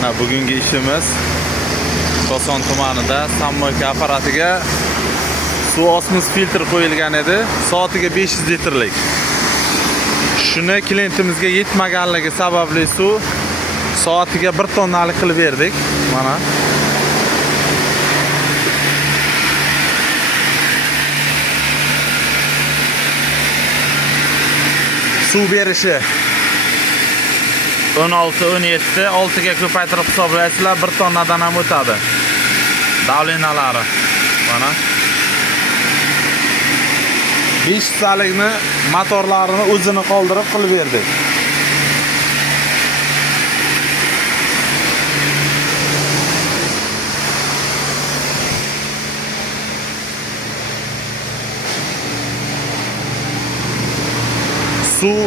Bugungi ishimiz Koson tumanida sammoyka apparatiga suv osmos filtr qo'yilgan edi, soatiga 500 litrlik. Shuni klientimizga yetmaganligi sababli suv soatiga 1 tonnalik qilib berdik. Mana suv berishi 16-17, 6 ga ko'paytirib hisoblaysizlar, 1 tonnadan ham o'tadi. Davlenalari. Mana 5 salikni motorlarini o'zini qoldirib qilib berdik. Suv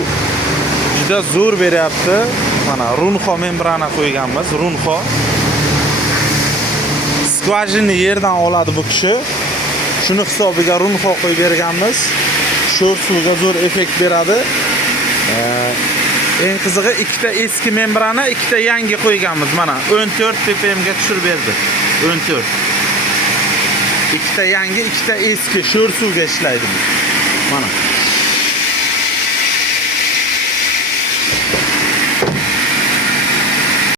juda zo'r beryapti. Mana runxo membrana qo'yganmiz, runxo. Skvajinni yerdan oladi bu kishi. Shuni hisobiga runxo qo'yib berganmiz. Sho'r suvga zo'r effekt beradi. Eng qizig'i ikkita eski membrana, ikkita yangi qo'yganmiz. Mana 14 ppm ga tushirib berdi. 14. Ikkita yangi, ikkita eski sho'r suvga ishlaydi. Mana